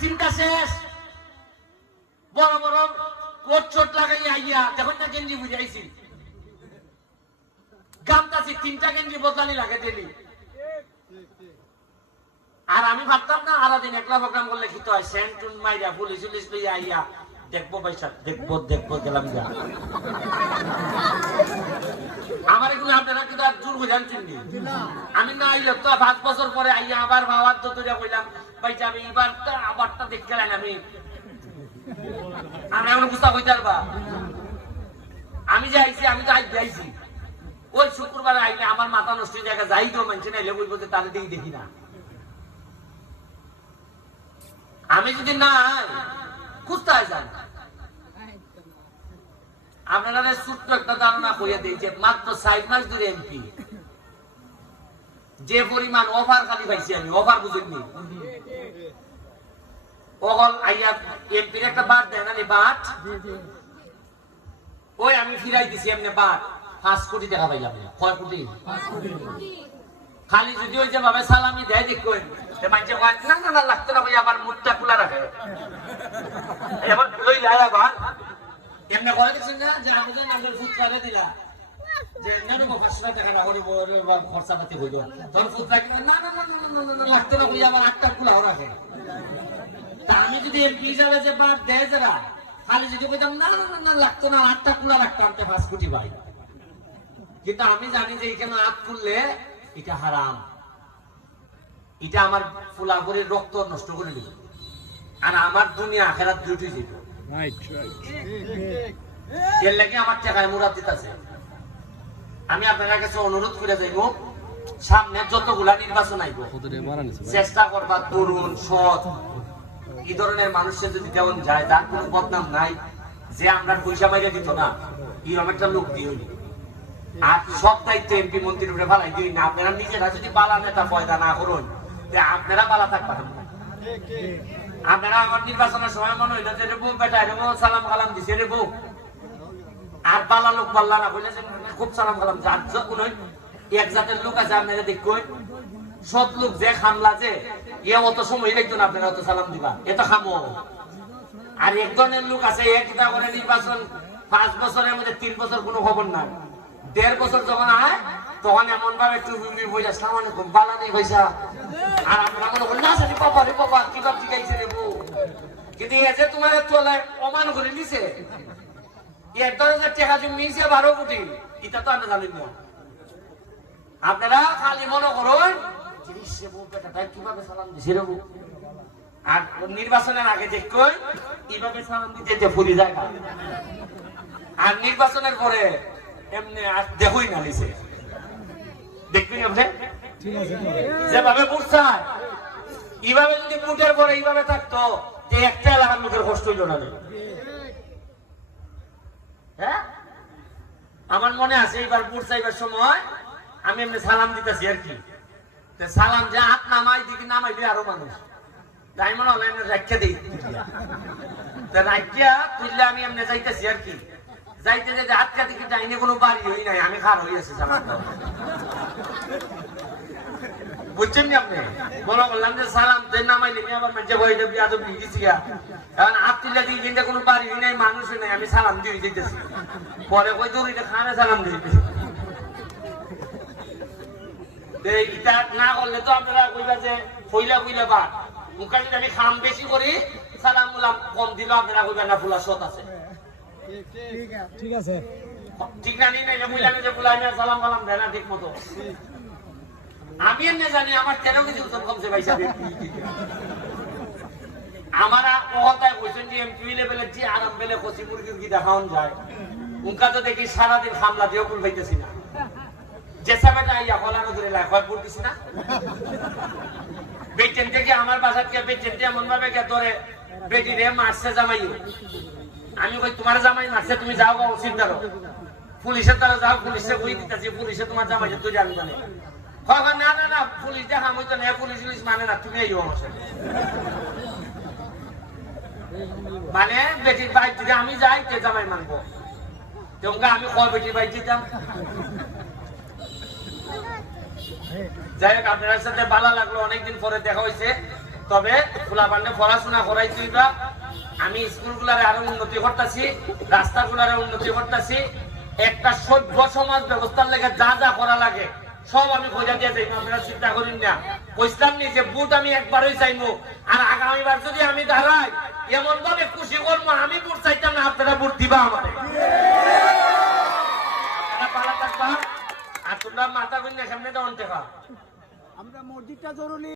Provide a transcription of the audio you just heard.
চিন্তা শেষ। বড় বড় কোট চোট লাগাই আইয়া দেখুন না গেঞ্জি বুঝাইছি গামতাছি তিনটা গেঞ্জি বদলানি লাগে ডেলি আর আমি ভাবতাম না আলাদা দিন একলা প্রোগ্রাম করলে কি তো হয়, সেন্টুন মাইরা পুলিশ উলিশ লইয়া আইয়া দেখব পয়সা, দেখব দেখব, গেলাম যা আমার এগুলো আপনারা কিন্তু আর আমি না আইলে তো পাঁচ বছর পরে আইয়া আবার বাবার তো কইলাম, ভাই যে আমি আবারটা আমি। আমি এখন বুঝতে পারবা? আমি যে আইছি, আমি তো আইছি। ওই শুক্রবার আইলে আমার মাথা নষ্ট হয়ে জায়গা যাই তো মানছে না এলে বলব যে তাদের দিকে দেখি না। আমি যদি না খুঁজতে হয় যান আপনারা ছোট্ট একটা ধারণা করিয়া দিয়েছে মাত্র সাইড মাস এমপি। যে পরিমাণ অফার খালি পাইছি আমি অফার অকল আইয়া এমপির একটা বাট দেয় না ওই আমি ফিরাই দিছি এমনি বাট পাঁচ কোটি টাকা পাইলাম কয় কোটি? খালি যদি ওই যে ভাবে সালামি দেয় দেখবেন না না লাগতো না ভাই আবার খোলা রাখে। এবার লই আবার এমনি করে দিচ্ছেন না যে আমি যে যে না না বড় খরচা পাতি হইল কি না না না না না লাগতো না আটটা তা আমি যদি এমপি যে যারা খালি যদি কইতাম না না না, লাগতো না আটটা খোলা রাখতাম তো পাঁচ কোটি ভাই কিন্তু আমি জানি যে এখানে আট খুললে এটা হারাম এটা আমার ফুলা করে রক্ত নষ্ট করে দিল আর আমার দুনিয়া আখেরাত দুটি যেত এর লাগে আমার টাকায় মুরাদ দিতেছে। আমি আপনার কাছে অনুরোধ করে যাইব সামনে যতগুলা নির্বাচন আইব চেষ্টা করবা তরুণ সৎ এই ধরনের মানুষের যদি তেমন যায় তার কোনো বদনাম নাই যে আমরা পয়সা মাইরা দিত না এরকম একটা লোক দিও আর সব দায়িত্ব এমপি মন্ত্রীর উপরে ফালাই দিই না। আপনারা নিজেরা যদি পালা নেতা পয়দা না করুন আপনারা পালা থাকবেন। আপনারা আমার নির্বাচনের সময় মনে হইল যে বউ বেটা রে সালাম কালাম দিছে রে আর পালা লোক পাল্লা না কইলে যে খুব সালাম কালাম যার যখন এক জাতের লোক আছে, আপনারা দেখুন। সৎ লোক যে খামলা যে ইয়ে অত সময় দেখতো আপনারা অত সালাম দিবা। এত খামো। আর এক ধরনের লোক আছে এক কিতা করে নির্বাচন পাঁচ বছরের মধ্যে তিন বছর কোনো খবর নাই। দেড় বছর যখন আয়, তখন এমন ভাবে টুপি বই আসলাম আলাইকুম, বালা নেই পয়সা। আর আমরা মনে করি না বাবা রে কি বাপ শিখাইছে রে বউ কিন্তু এ যে তোমার তোলে অমান করে নিছে। এর ধরে যে টাকা জমি নিয়েছে বারো কোটি। এটা তো আমরা জানি না। আপনারা খালি মনে করুন যে সে কীভাবে সালাম দিছে রে আর নির্বাচনের আগে দেখুন এইভাবে সালাম দিতে যে ফুরি যায়। আর নির্বাচনের পরে এমনি আর না নিছে দেখবেন আপনি? যেভাবে বুঝছায় এইভাবে যদি বুটের পরে এইভাবে থাকতো, যে একটা এলাকার লোকের কষ্ট হইল না হ্যাঁ? আমার মনে আছে, এইবার বুট চাইবার সময় আমি এমনি সালাম দিতেছি আর কি। সালাম যে হাত নামাই, দিকে নামাই দিয়ে আরও মানুষ। তাই মনে হলো এমনি রাখিয়া দিই। রাখিয়া তুললে আমি এমনি যাইতেছি আর কি। যাইতে যেতে হাতকা দিকে যাইনি কোনো বাড়ি হই নাই, আমি খার হইয়াছি সালাম। বুঝছেন নি আপনি? মনে করলাম যে সালাম দেন নামাই নিবি আবার মানুষে ভয় দেবি আদৌ নিয়ে গেছি গা। এখন হাত তুললে দিকে যেটা কোনো বাড়ি নাই মানুষ নাই আমি সালাম দিয়ে যেতেছি পরে কই দূর এটা খানে সালাম দিয়ে তে না করলে তো আপনারা কইবা যে কইলা কইলা বা মুখা যদি আমি খাম বেশি করি সালাম মুলাম কম দিল আপনারা কইবা না ফুলা সত আছে। ঠিক আছে। ঠিক না নি না কইলা না যে ফুলা সালাম কালাম দেয় না ঠিক মতো আমি এমনি জানি আমার তেরো কেজি ওজন কমছে ভাই আমার অহতায় বলছেন যে এমপি লেভেলে যে আরাম পেলে কচি মুরগির কি দেখান যায়, উনকা তো দেখি সারাদিন হামলা না। ইয়া হয় পড়তেছি না। থেকে আমার বাসার কে এমন ভাবে ধরে, বেটি রে, মারছে জামাই আমি কই, তোমার জামাই মারছে, তুমি যাও গো উচিত ধরো। পুলিশের দ্বারা যাও, পুলিশে বই দিতেছি, পুলিশে তোমার জামাই তুই জানে হয় হয়, না না না পুলিশ আমি তো না পুলিশ পুলিশ মানে না তুমি এই মানে বেটির বাইক আমি যাই তে জামাই মানবো? তোমাকে আমি কয় বেটির বাইক দিতাম? যাই হোক আপনার সাথে লাগল অনেকদিন পরে দেখা হয়েছে তবে খোলা পান্ডে পড়াশোনা করাই তুইবা আমি স্কুলগুলারে আরও উন্নতি করতেছি রাস্তাগুলারে উন্নতি করতেছি। একটা সভ্য সমাজ ব্যবস্থার লেগে যা যা করা লাগে সব আমি খোঁজা দিয়ে যাইবো আপনারা চিন্তা করেন না। কইসলাম নি যে বুট আমি একবারই চাইব আর আগামীবার যদি আমি দাঁড়াই এমন ভাবে খুশি করব আমি বুট চাইতাম না, আপনারা বুট দিবা থাকবা, আর তোমরা মাথা গুন্যা সামনে দেওয়ান টেকা আমরা মসজিদটা জরুরি।